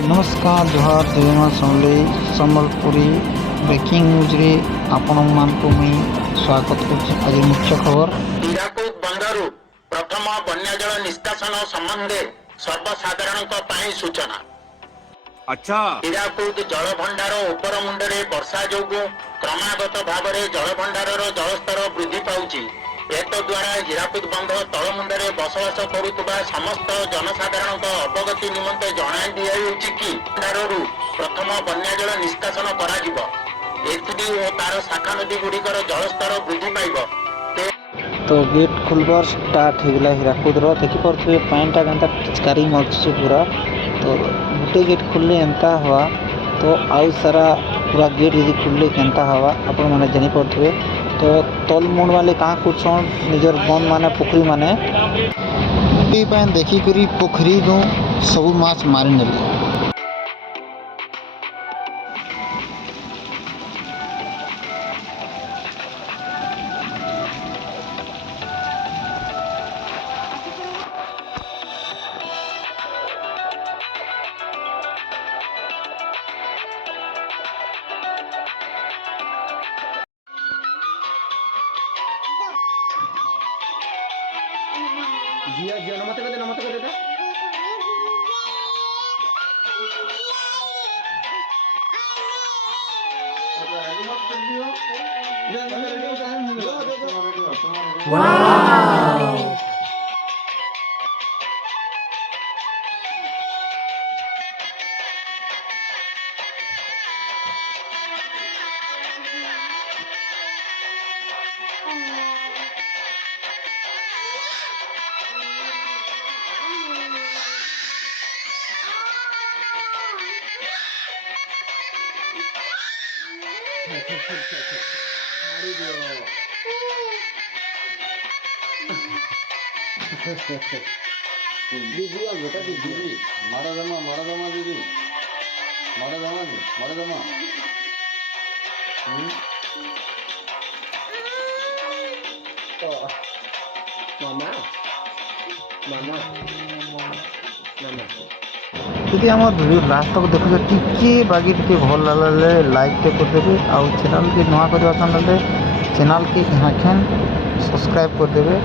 नमस्कार जोहार जय मां समलेई सम्बलपुरी ब्रेकिंग न्यूज रे आपण मानकु मुई स्वागत करछि। आज मुख्य खबर हୀରାକୁଦ ବନ୍ଧରୁ ପ୍ରଥମ ବନ୍ୟାଜଳ ନିଷ୍କାସନ ସମ୍ବନ୍ଧରେ ସର୍ବସାଧାରଣଙ୍କ ପାଇଁ ସୂଚନା। अच्छा ହୀରାକୁଦ ଜଳଭଣ୍ଡାର ଉପର ମୁଣ୍ଡରେ ବର୍ଷା ଯୋଗୁଁ କ୍ରମାଗତ ଭାବରେ ଜଳଭଣ୍ଡାରର ଜଳସ୍ତର ବୃଦ୍ଧି ପାଉଛି। ଏତଦ୍ୱାରା ହୀରାକୁଦ ବନ୍ଧ ତଳମୁଣ୍ଡରେ ବସବାସ କରୁଥିବା ସମସ୍ତ ଜନସାଧାରଣଙ୍କ ଅବଗତି ନିମନ୍ତେ ଜଣାଇ ଦିଆଯାଇଛି କି ଭଣ୍ଡାରରୁ ପ୍ରଥମ ବନ୍ୟାଜଳ ନିଷ୍କାସନ କରାଯିବ। ଏଥିରେ ଓ ତାର ଶାଖା ନଦୀ ଗୁଡ଼ିକର ଜଳସ୍ତର ବୃଦ୍ଧି ପାଇବ। तो गेट खुलबार स्टार्ट हो गला हीराकुद रो देखि परथुए पानीटा केनता पिचकारी मरछि पूरा। तो गुटे गेट खुलले एंता हवा तो आउ सारा पूरा गेट यदि खुलले केनता हवा आपण माने जानि परथुए। तो तल मुंड वाले कहाँ कुछन निजर बंद माने पोखरी माने गुटे पान देखि करी पोखरी रो सब माछ मारि नेले। जिया जिया नमस्ते कर दे वाओ दीदी आ बेटा दीदी मारा दमा दीदी मारा दमा मामा मामा मामा यदि आम वीडियो लास्ट तक देखुचे टिके बागी टिके भल लागले लाइक टे करदेवे आउ चैनल के नुआ करवा चैनल के यहाँ सब्सक्राइब करदेवे।